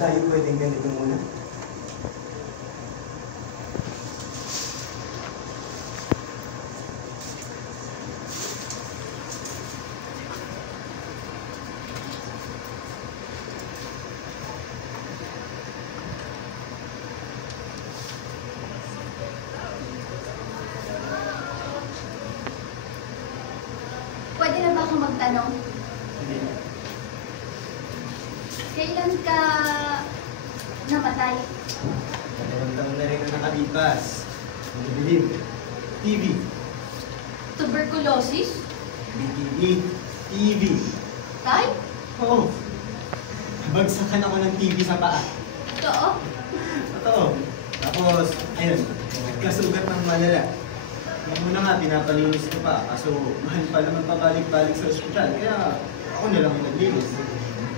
Tayo pwedeng ganito muna. Pwede na ba akong magtanong? Hindi na. Kailan ka namatay? 2 taon na rin na nakalipas. Madilim. TV. Tuberculosis? BTV. TV. Tay? Oo. Nabagsakan ako ng TV sa paa. Totoo? Totoo. Tapos, ayun, nagkasugat ng malala. Yung muna nga, pinapalinis ko pa. Kaso, mahal pa naman pabalik-balik sa ospital. Kaya, ako na lang naglinis.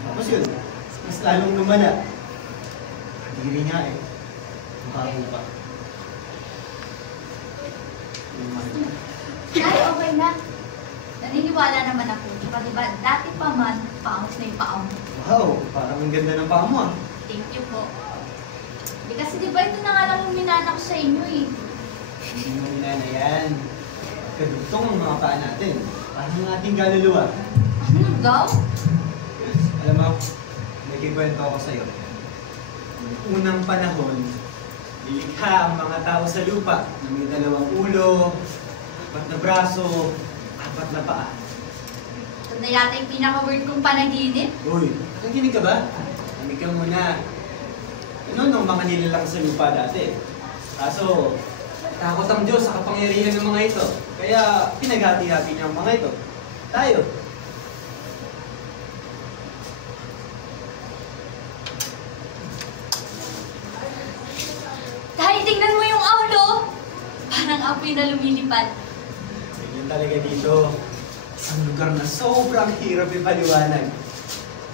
Tapos yun, mas lalong lumala. Hindi nga eh. Mukha pa. Ay, okay na. Naniniwala naman ako. Diba, dati pa man, paangas na yung paa mo. Wow, parang ang ganda ng paa mo ah. Thank you po. Di kasi diba ito na nga lang yung minana ko sa inyo eh. Hindi mo minana yan. Kadugtong ang mga paa natin. Parang ang ating kaluluwa. Ano daw? Alam mo, may kikwento ako sa'yo. Noong unang panahon, nilikha ang mga tao sa lupa na may 2 ulo, 4 na braso, 4 na paa. Ito na yata yung pinaka-word kong panaginip. Uy, nakikinig ka ba? Hindi ka muna. Ano nung mga nilalang sa lupa dati? Kaso, takot ang Diyos sa kapangyarihan ng mga ito. Kaya, pinaghati-hati niya ang mga ito. Tayo. Dahil tingnan mo yung aulo. Parang apoy na lumilipad. Ganyan talaga dito. Isang lugar na sobrang hirap ipaliwanag.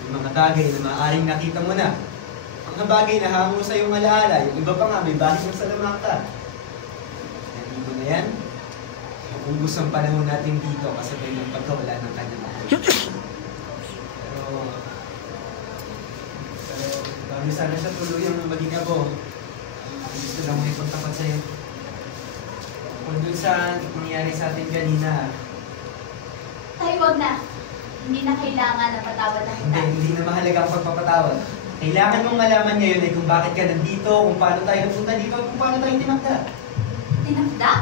Yung mga bagay na maaaring nakita mo na. Mga bagay na hango sa iyong alaala. Yung iba pa nga, may bahid ng salamata. Hindi mo na yan. Maubos ang panahon natin dito kasabay ng pagkawala ng kanyang ako. Pero dami sana sa tuluyang maging ako. Gusto lang may pagtapat sa'yo. Kung dun sa nangyari sa atin kanina, Tay, wag na. Hindi na kailangan na patawad na kita. hindi na mahalaga ang pagpapatawad. Kailangan mong malaman ngayon ay kung bakit ka nandito, kung paano tayo napunta dito, at kung paano tayo tinakda. Tinakda?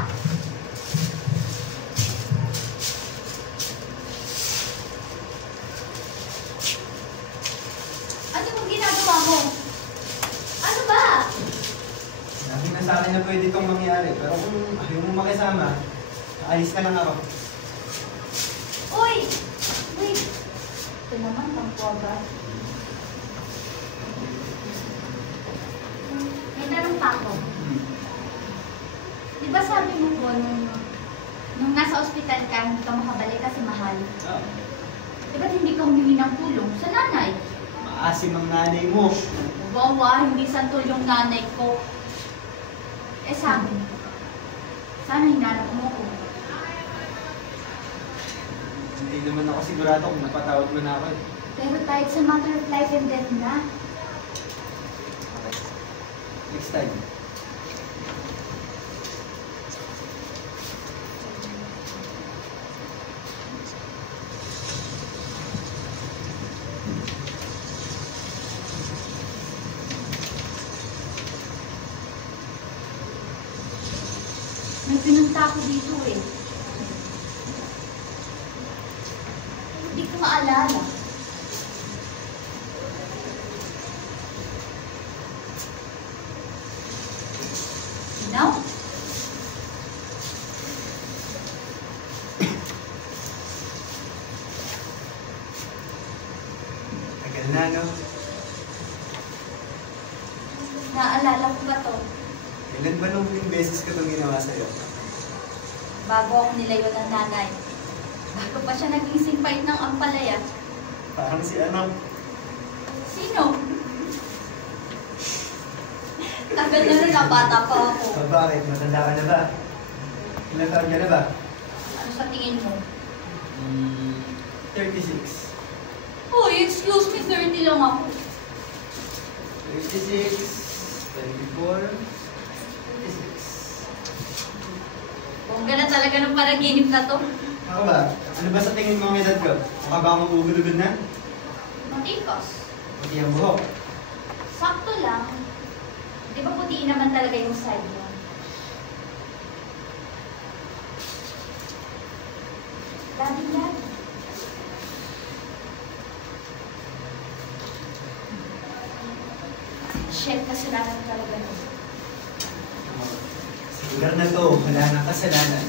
Ano bang ginagawa mo? Ano ba? Sabi na sa akin na pwede itong mangyari, pero kung ayaw mo makisama, aalis ka lang ako. Uy! Wait! Ito naman, pangkuwaga. May tanong pa ako. Di ba sabi mo po, nung nasa ospital ka, hindi ka makabalik kasi mahal? Oh, Di ba't hindi ka humingi ng tulong sa nanay? maasim ang nanay mo. Bawa, hindi santol yung nanay ko. Eh sabi, sana hinanap mo ko. Hindi naman ako sigurado kung napatawad mo na ako. Pero tayo sa matter of life and death na. Okay. Next time. May pinunta ako dito eh. Hindi ko maalala. Now? Tagal na, no? Naalala ko ba to? Ilan ba nung huling beses ko itong ginawa sa'yo? Bago ako nilayo ng nanay. Bago pa siya naging simpayit ng ampalaya. Parang si ano? Sino? Tagal na rin, bata pa ako. Bakit? Matanda ka na ba? Ilang taon ka na ba? Ano sa tingin mo? 36. Uy, excuse me, 30 lang ako. 36, 24, 36. Bongga na talaga ng panaginip na to. Ako ba? Ano ba sa tingin mo ang edad ko? Mukha ba akong ugod-ugod na? Matikas. Pati ang buhok. Sakto lang. Di ba puti naman talaga yung side mo? Dati yan. Shit, kasalanan talaga yun. Sa lugar na to, wala nang kasalanan.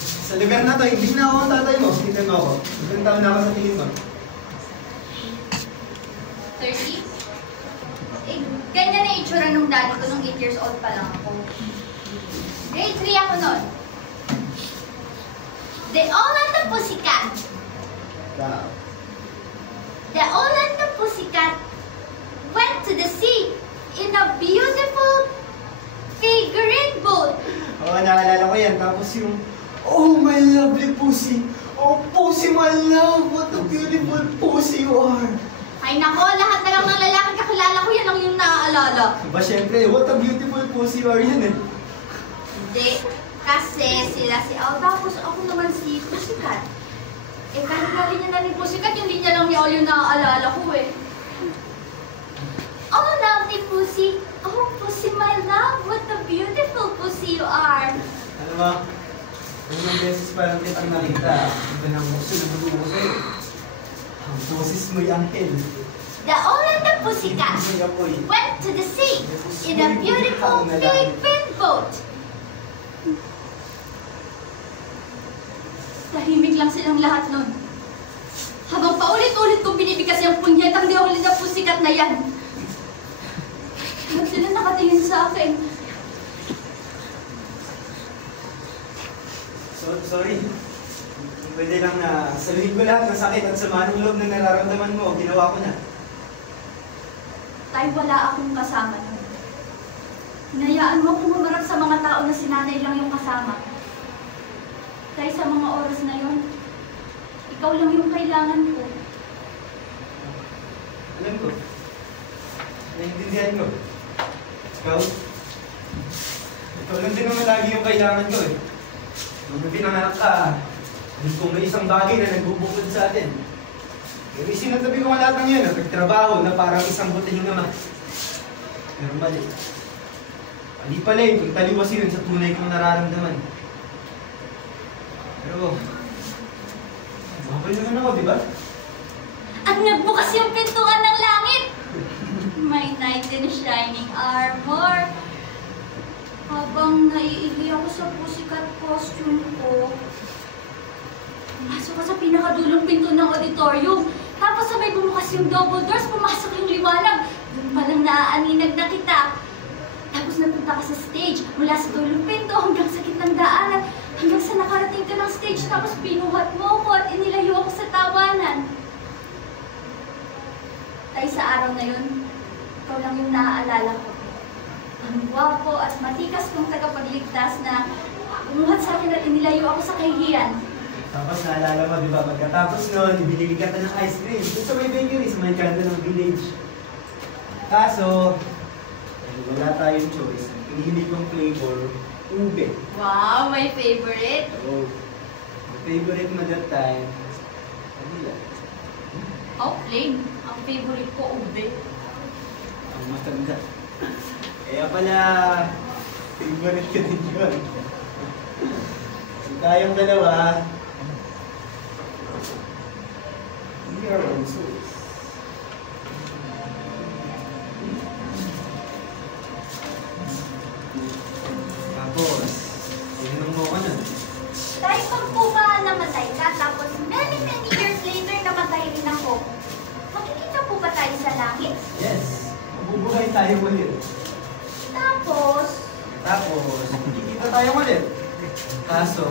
Sa lugar na to, hindi na ako ang tatay mo. Tingnan mo ako. Ilang taon na ako sa tingin mo? 30? Eh, ganyan na itsura nung daddy ko nung 8 years old pa lang ako. Grade 3 ako nun. The All and the Pussycat. Wow. The All and the Pussycat went to the sea in a beautiful figurine boat. Oo, naalala ko yan. Tapos yung, oh, my lovely pussy. Oh, pussy, my love. What a beautiful pussy you are. Ay nako, lahat na lang ng lalaki kakilala ko, yan lang yung naaalala. Ba, syempre, what a beautiful pussy you are yun eh. Hindi, kasi sila si Al, tapos ako naman si Pussycat. Eh, kahit nga linya na ni Pussycat, yung linya lang ni Al yung naaalala ko eh. Oh, lovely pussy. Oh, pussy, my love. What a beautiful pussy you are. Ano ba? Unang beses pa lang kitang nakita. Iba nang gusto na dugo sa'yo. Ang boses mo'y anghel. The All and the Pussycat Mo'y apoy. went to the sea in a beautiful figurine boat. Tahimik lang silang lahat nun. Habang paulit-ulit kong binibigkas yung punyetang The All and the Pussycat na yan. Habang sila nakatingin sa akin. Sorry. Pwede lang na sabihin ko lahat ng sakit at sama ng loob na nararamdaman mo. Ginawa ko na. Tay, wala akong kasama nun. Hinayaan mo akong humarap sa mga tao na sinanay lang yung kasama. Tay, sa mga oras na yon, ikaw lang yung kailangan ko. Alam ko. Naiintindihan ko. Ikaw lang din naman lagi yung kailangan ko eh. Nung pinanganak ka, kung may isang bagay na nagbubukod sa atin. Pero isinatabi ko ang lahat ng yan, nagtrabaho na parang isang butihing ama. Pero mali. Mali pala yun, kung taliwas yun sa tunay kong nararamdaman. Pero, okay naman ako, di ba? At nagbukas yung pintuan ng langit! My knight in shining armor. Habang naiihi ako sa Pussycat costume ko, pumasok ko sa pinakadulong pinto ng auditorium. Tapos sabay bumukas yung double doors, pumasok yung liwanag. Doon palang naaaninag na kita. Tapos napunta ka sa stage, mula sa dulong pinto hanggang sa gitnang daanan, hanggang sa nakarating ka ng stage, tapos pinuhat mo ko at inilayo ako sa tawanan. Tay, sa araw na yun, ikaw lang yung naaalala ko. Ang gwapo at matikas kong tagapagligtas na umuhat sa akin at inilayo ako sa kahihiyan. Tapos naalala mo, di ba? Pagkatapos nun, ibinigay ka ng ice cream. Doon sa may bakery, sa may kanto ng village. Kaso, wala tayong choice. Ang hinilig kong flavor, ube. Wow, my favorite! So, my favorite mo that time, vanilla. Oh, plain. Ang favorite ko, ube. Ang matanda. Kaya pala, favorite ka din yun. So, tayong dalawa, we are on souls. Tapos, inom mo ka nun. Dahil pag po ba namatay ka, tapos many years later namatay rin ako, makikita po ba tayo sa langit? Yes, mabubuhay tayo ulit. Tapos, Tapos, kikita tayo ulit. Kaso,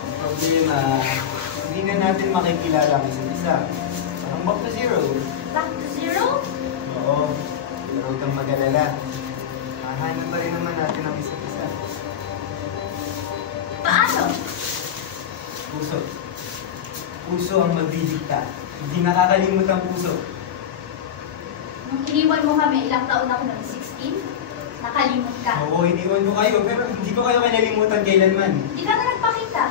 ang problema, hindi na natin makikilala ang isa't isa. Parang back to zero. Back to zero? Oo, pero huwag kang mag-alala. Hahanap pa rin naman natin ang isa't isa. Paano? Puso. Puso ang magdidikta. Hindi nakakalimot ang puso. Nung iniwan mo kami, ilang taon ako nung 16? Nakalimot ka. Oo, iniwan ko kayo, pero hindi ko kayo kinalimutan kailanman. Hindi ka na nagpakita.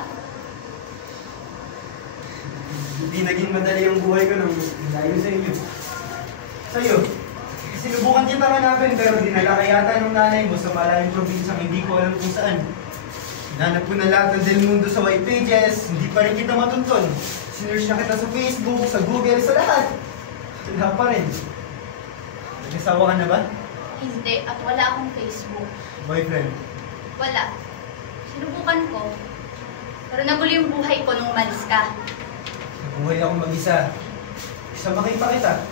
Hindi naging madali ang buhay ko nung layo sa inyo. Sa'yo, sinubukan kita hanapin pero dinala ka yata ng nanay mo sa malayong probinsyang hindi ko alam kung saan. Hinanap ko na lahat ng Del Mundo sa white pages, hindi pa rin kita matuntun. Sinearch na kita sa Facebook, sa Google, sa lahat. Wala pa rin. Nag-asawa ka na ba? Hindi, at wala akong Facebook. Boyfriend? Wala. Sinubukan ko. Pero nagulo yung buhay ko nung umalis ka. Nabuhay ako mag-isa. Isama kita.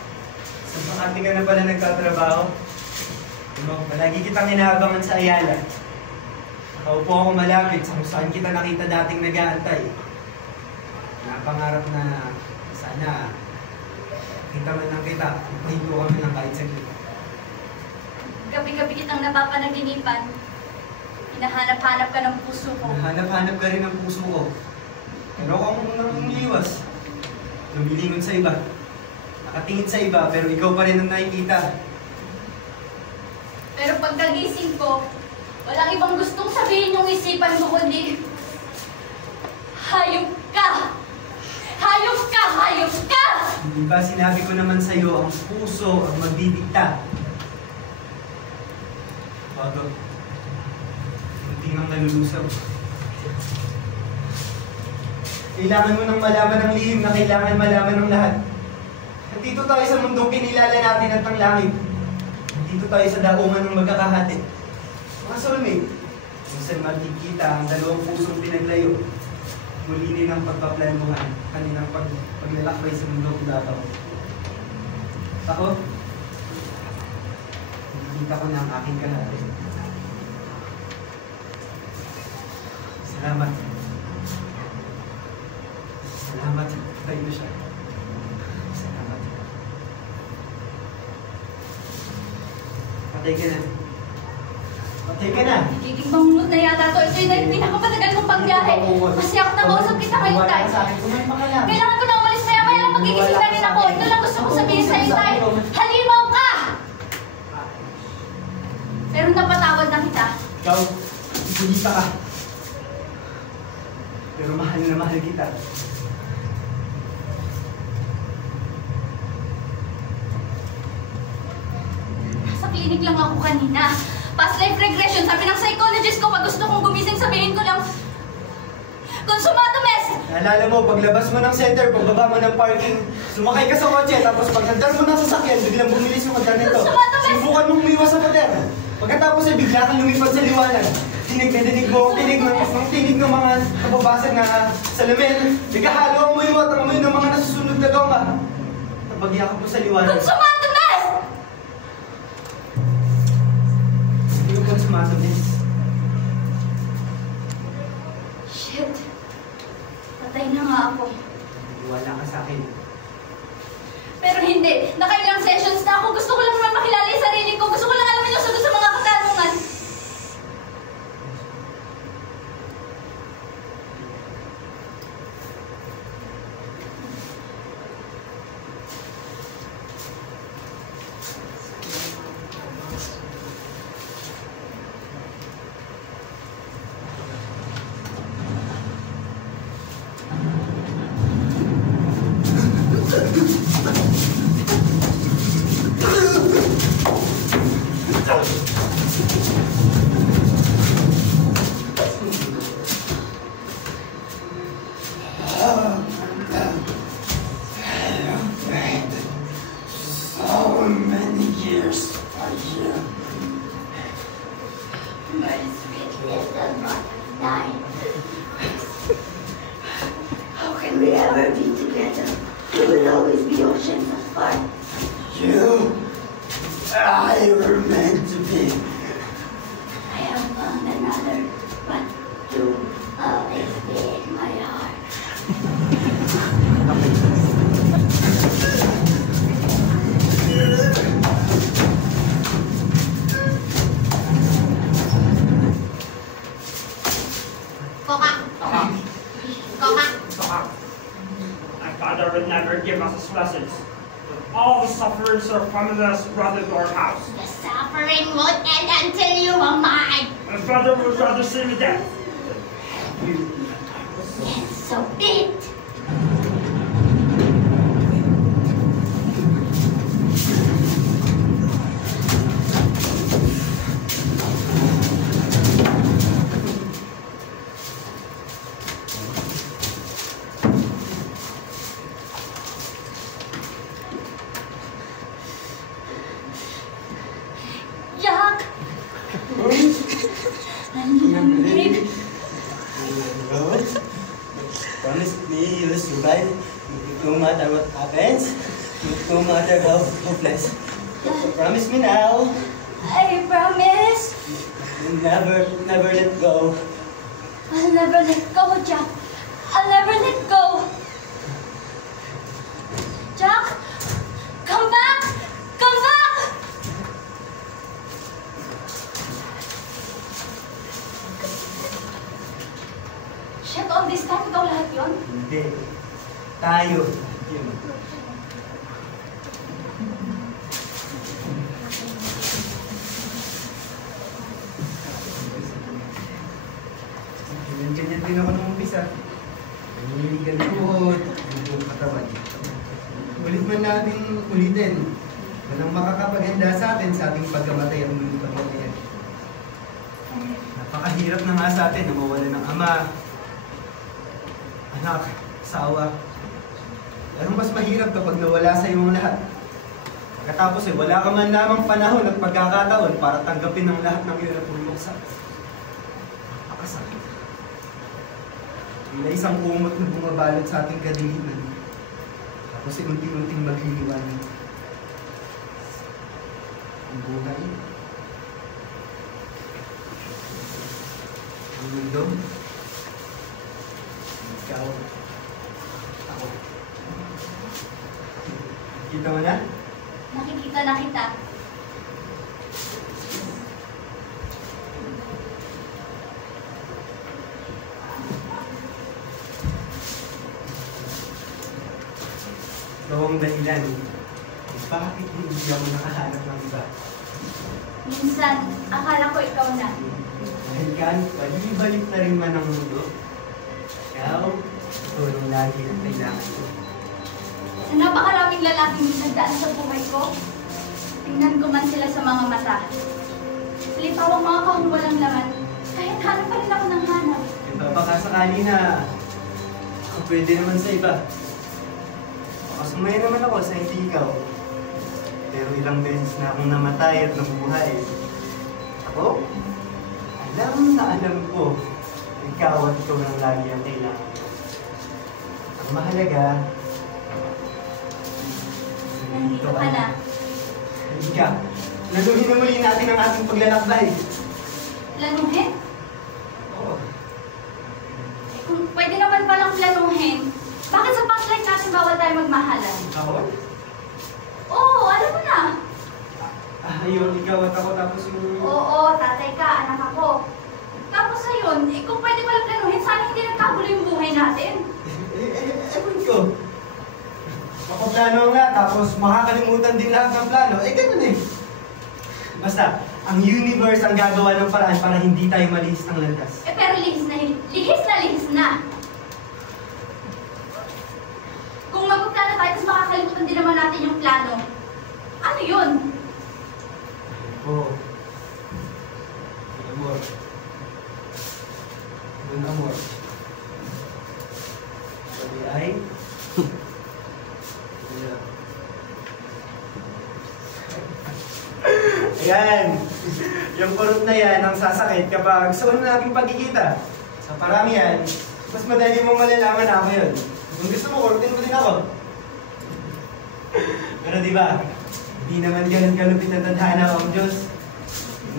Sa Makati ka na pala nagtatrabaho. Palagi kitang inaabangan sa Ayala. Nakaupo ako malapit sa kung saan kita nakita dating nag-aantay. Napangarap na sana kita man lang kita, mahinto kami lang kahit saglit. Gabi-gabi kitang napapanaginipan. Hinahanap-hanap ka ng puso ko. Hanap-hanap ka rin ng puso ko. Pero ako ang unang umiiwas. Lumilingon sa iba. Nakatingin sa iba, pero ikaw pa rin ang nakikita. Pero pagkagising ko, walang ibang gustong sabihin yung isipan mo kundi, hayop ka! Hayop ka! Hayop ka! Hindi ba sinabi ko naman sa'yo, ang puso ang magdidikta. Bago, hindi nang nalulusaw. Kailangan mo nang malaman ang lihim na kailangan malaman ng lahat. Nandito tayo sa mundong kinilala natin at ang langit. Nandito tayo sa daungan ng magkakahati. Mga soulmate, kung saan magkikita ang dalawang pusong pinaglayo, muli ng pagpaplanuhan, kanilang paglalakbay sa mundong ibabaw. Ako, nakikita ko na ang aking kahati. Salamat. Salamat sa iyo siya. Salamat. Patay ka na. Patay ka na. Nagiging bangungot na yata to. Ito yung pinakamatagal kong pagbiyahe. Kasi ako nakausap kita ngayon, Tay. Kailangan ko na umalis maya-maya lang magigising na rin ako. Ito lang gusto ko sabihin sa iyo, Tay. Halimaw ka! Pero napatawad na kita. Ikaw, ibulita ka. Pero mahal na mahal kita. Sa clinic lang ako kanina. Past life regression. Sabi ng psychologist ko, pag gusto kong gumising, sabihin ko lang, Consumado, mes! Naalala mo, paglabas mo ng center, pagbaba mo ng parking, sumakay ka sa kotse, tapos pag nandar mo ng sasakyan, biglang bumilis yung kanta nito. Subukan mong umiwas sa pader. Pagkatapos ay bigla kang lumipad sa liwanag. Dinig mo, tinig ng mga kababasag na salamin. Nagkahalo ang muyo at ang amoy ng mga nasusunod na gawma. Napagyakap mo sa liwanag. Consumado, mes! Hindi ko consumado, mes. Shit. Patay na nga ako. Wala ka sa akin. Pero hindi. Nakailang sessions na ako. Gusto ko lang naman makilala yung sarili ko. Gusto ko lang alamin yung sagot sa mga katanungan. So many years a year. My sweet little butterfly. How can we ever be together? We will always be oceans apart. You, I were meant to be. I am Lord would never give us his blessings. But all the sufferers are promised us brother to our house. The suffering won't end until you are mine. My father would rather see me dead. Yes, so be it. Jack! Nandun. Rose, promise me you'll survive no matter what happens, no matter how hopeless. Promise me now, I promise. you'll never let go. I'll never let go, Jack. I'll never let go. Jack! Come back! Come back! Shit, all this time, ikaw lahat yun? Hindi. Tayo. Yun. Ganyan din ako nung umpisa. Naniligan ng buhod, yung katawan. Ulit man natin ulitin. Walang makakapaganda sa atin sa ating pagkamatay ang muling pagkamayan. Napakahirap na nga sa atin na mawala ng ama, anak, asawa. Pero mas mahirap kapag nawala sa iyong lahat. Pagkatapos wala ka man lamang panahon at pagkakataon para tanggapin ang lahat ng iyong napuluksa. Napakasakit. May isang kumot na bumabalot sa ating kadiliman. Tapos unti-unting magliliwanag. Ang buhay. Ang mundo. Ikaw. Ako. Kita mo na? Nakikita na kita. Ikaw ang dahilan. Bakit hindi ako nakahanap ng iba? Minsan, akala ko ikaw na. Dahil kan, balibalik na rin man ang mundo. Ikaw, tulong lagi ang kailangan ko. Sa napakaraming lalaking nagdaan sa buhay ko, tingnan ko man sila sa mga mata. Litaw ang mga kahong walang laman, kahit hanap pa rin ako ng hanap. Diba baka sakali na ako pwede naman sa iba. Baka sumaya naman ako sa hindi ikaw. Pero ilang beses na akong namatay at nabuhay. Ako, alam na alam ko, ikaw at ikaw lang lagi ang kailangan ko. Ang mahalaga, Nandito ka na. Ika, laluhin na muli natin ang ating paglalakbay. Lanuhin? Oo. Kung pwede naman palang planuhin, bakit sa past life natin bawal tayo magmahalan? Bawal? Oo, alam mo na. Ayun, ikaw at ako tapos yung... Oo, tatay ka, anak ako. Tapos ayun, kung pwede palang planuhin, sana hindi nagkagulo yung buhay natin. Ewan ko. Makaplano nga, tapos makakalimutan din lahat ng plano. Ganun eh. Basta, ang universe ang gagawa ng paraan para hindi tayo malihis ng landas. Pero lihis na lihis na. Kung magpaplano tayo, tapos makakalimutan din naman natin yung plano. Ano yun? Oo. Amor. Don amor. Sabi ay... Ayan. Yung kurot na yan ang sasakit kapag sa una nating pagkikita. Sa paramihan, mas madali mong malalaman na ako yun. Kung gusto mo, kurutin mo din ako. Pero diba, hindi naman ganun kalupit ang tadhana ang Diyos.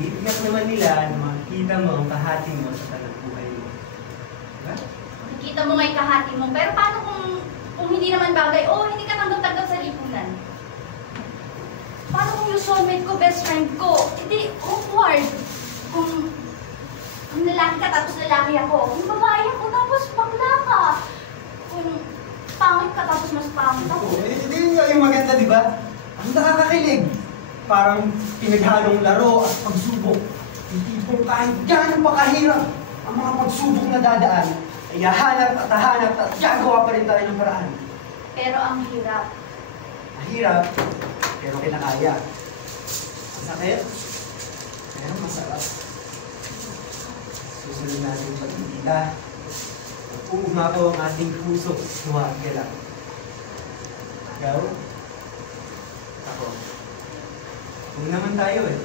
Itiyak naman nila na makikita mo ang kahati mo sa tanang buhay mo. Diba? Makikita mo ngay kahati mo, pero paano kung hindi naman bagay, hindi ka tanggap-tanggap sa lipunan? Paano kung yung soulmate ko, best friend ko? Hindi, awkward. Kung lalaki ka, tapos lalaki ako. Kung babae ako, tapos bakla ka. pangit ka tapos mas pangit ako. Hindi nga yung maganda, di ba? Ang nakakakilig. Parang pinaghalong laro at pagsubok. Hindi po kahit gano'n pa kahirap ang mga pagsubok na dadaan, ay hahanap at gagawa pa rin tayo ng paraan. Pero ang hirap. Mahirap, pero kinakaya. Masakit, pero masarap. Susunod natin yung pagkikita. Umapaw ang ating puso, huwag ka lang. Ikaw? Ako. Kung naman tayo eh.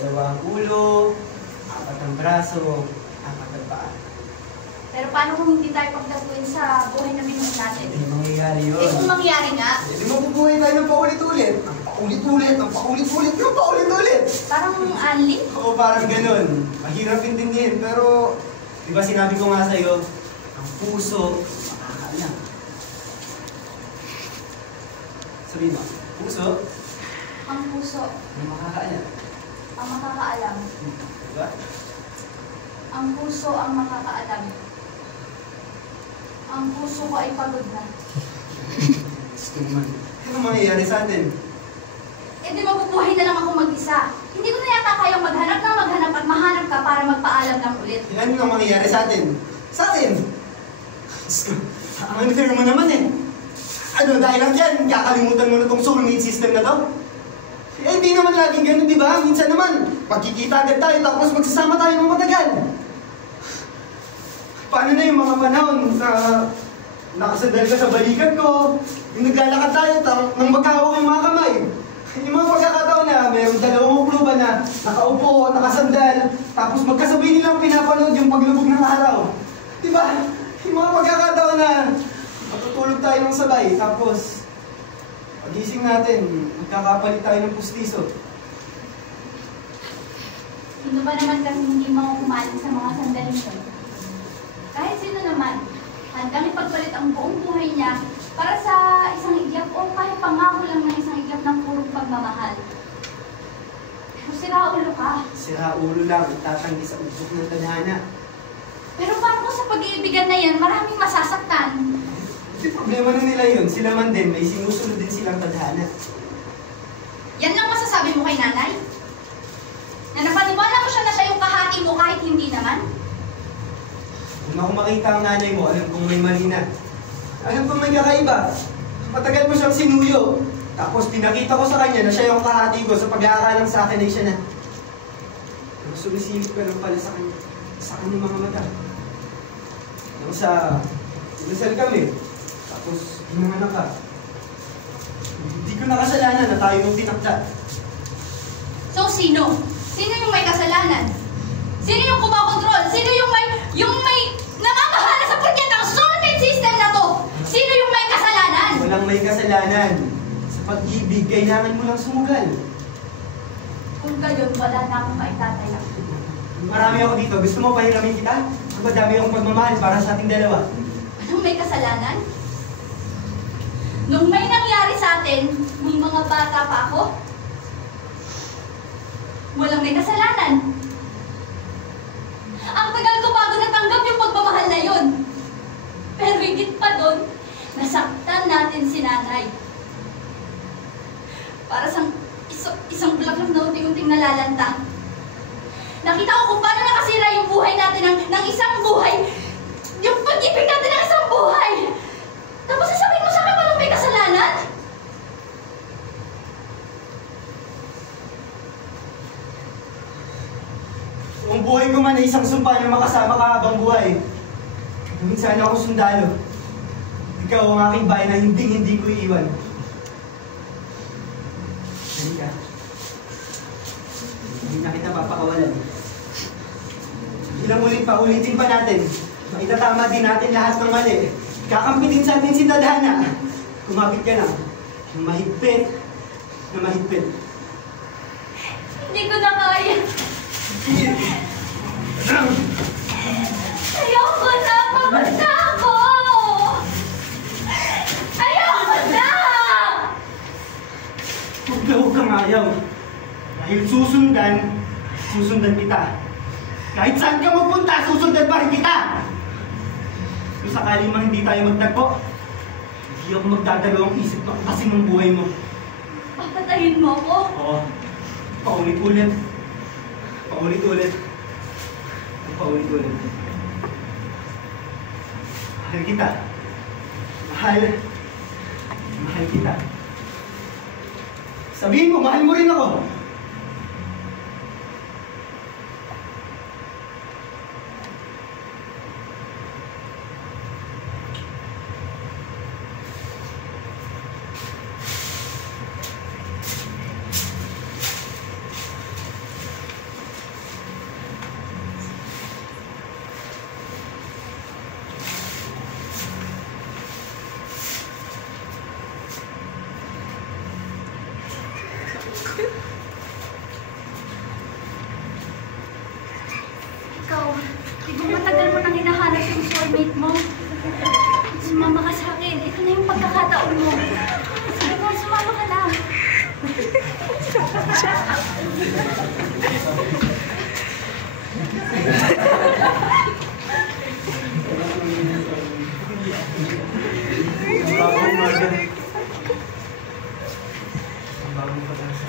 2 ang ulo, 4 ang braso, 4 ang paa. Pero paano kung hindi tayo pagdaguin sa buhay na binuhay natin? Hindi mangyayari yun. Eh kung mangyari nga, Hindi mabubuhay tayo ng paulit-ulit. Ang paulit-ulit. parang anli. Oo, parang ganun. Mahirap intindihin, pero di ba sinabi ko nga sa'yo, ang puso, makakaalam. Sabi mo, puso, Ang puso, may makakaalam. ang makakaalam. Diba? Ang puso ang makakaalam. Ang puso ko ay pagod na. Gusto naman. Ano mangyayari sa atin? Eh di mabubuhay na lang ako mag-isa. Hindi ko na yata kayang maghanap at mahanap ka para magpaalam lang ulit. Ano nang mangyayari sa atin? Sa atin? Ang unfair mo naman eh. Ano, dahil lang dyan, kakalimutan mo na tong soulmate system na to? Eh, hindi naman laging ganun, di ba? Minsan naman, pagkikita agad tayo, tapos magsasama tayo ng matagal. Paano na yung mga panahon na nakasandal ka sa balikat ko, yung naglalakad tayo, nang magkahawak yung mga kamay. Yung mga pagkakataon na mayroong 2 kluba na nakaupo, nakasandal, tapos magkasabay nilang pinapanood yung paglubog ng araw. Di ba? Yung mga pagkakataon na matutulog tayo ng sabay, tapos pagising natin, magkakapalit tayo ng pustiso. Sino ba naman kasi hindi makukumalit sa mga sandaling yun? Kahit sino naman, handang ipagpalit ang buong buhay niya para sa isang iglap o kahit pangako lang ng isang iglap ng purong pagmamahal. Pero siraulo ka. Siraulo lang, tatanggi sa usok ng tadhana. Pero paano kung sa pag-iibigan na yan, maraming masasaktan? Hindi problema na nila yun. Sila man din, may sinusunod din silang tadhana. Yan lang masasabi mo kay nanay? Na napaniwala mo siya na siya yung kahati mo kahit hindi naman? Kung ako makita ang nanay mo, alam kong may mali na. Alam kong may kakaiba. Matagal mo siyang sinuyo. Tapos pinakita ko sa kanya na siya yung kahati ko sa pag-aakalang sa akin ay siya na. Pero sumisilip ka lang pala sa kanyang mga mata. Nang sa inasal kami, tapos pinanganak ka. Hindi ko nakasalanan na tayo yung tinakda. So sino? Sino yung may kasalanan? Sino yung kumakontrol? Sino yung may namamahala sa porket ng soulmate system na to? Sino yung may kasalanan? Walang may kasalanan. Sa pag-ibig, kailangan mo lang sumugal. Kung gayon, wala na akong maitataya. Marami ako dito. Gusto mo pahiramin kita? Ang madami akong pagmamahal para sa ating dalawa. Anong may kasalanan? Nung may nangyari sa atin, nung mga bata pa ako, walang may kasalanan. Ang tagal ko bago natanggap yung pagmamahal na yun. Pero higit pa doon, nasaktan natin si nanay. Para sa isang bulaklak na unting-unting nalalanta. Nakita ko kung paano nakasira yung buhay natin ng isang buhay. Yung pag-ibig natin ng isang buhay. Tapos sasabihin mo sa akin walang may kasalanan? Ang buhay ko man ay isang sumpa na makasama ka habang buhay. Gawin sana ako sundalo. Ikaw ang aking bayan na hindi ko iiwan. Halika. Hindi na kita papakawalan. Ilang ulit pa, ulitin pa natin. Maitatama din natin lahat ng mali. Kakampi din sa atin si Tadhana. Kumapit ka lang. Mahigpit. Na mahigpit. Hindi ko na kaya. Ayoko na! Pagod na ako! Ayoko na! Huwag kang ayaw. Dahil susundan kita. Kahit saan ka magpunta, susundan pa rin kita. Kung sakaling mang hindi tayo magtagpo, Hindi ako magdadalawang isip na kasing ng buhay mo. Papatayin mo ako? Oo. Paulit-ulit. Paulit-ulit. Paulit-ulit. Mahal kita. Mahal. Mahal kita. Sabihin mo, mahal mo rin ako. Ikaw, di ba matagal mo nang hinahanap yung soulmate mo? Sumama ka sa akin. Ito na yung pagkakataon mo. Sige na, sumama ka na. Bagong Margaret. Ang bagong pag-asa.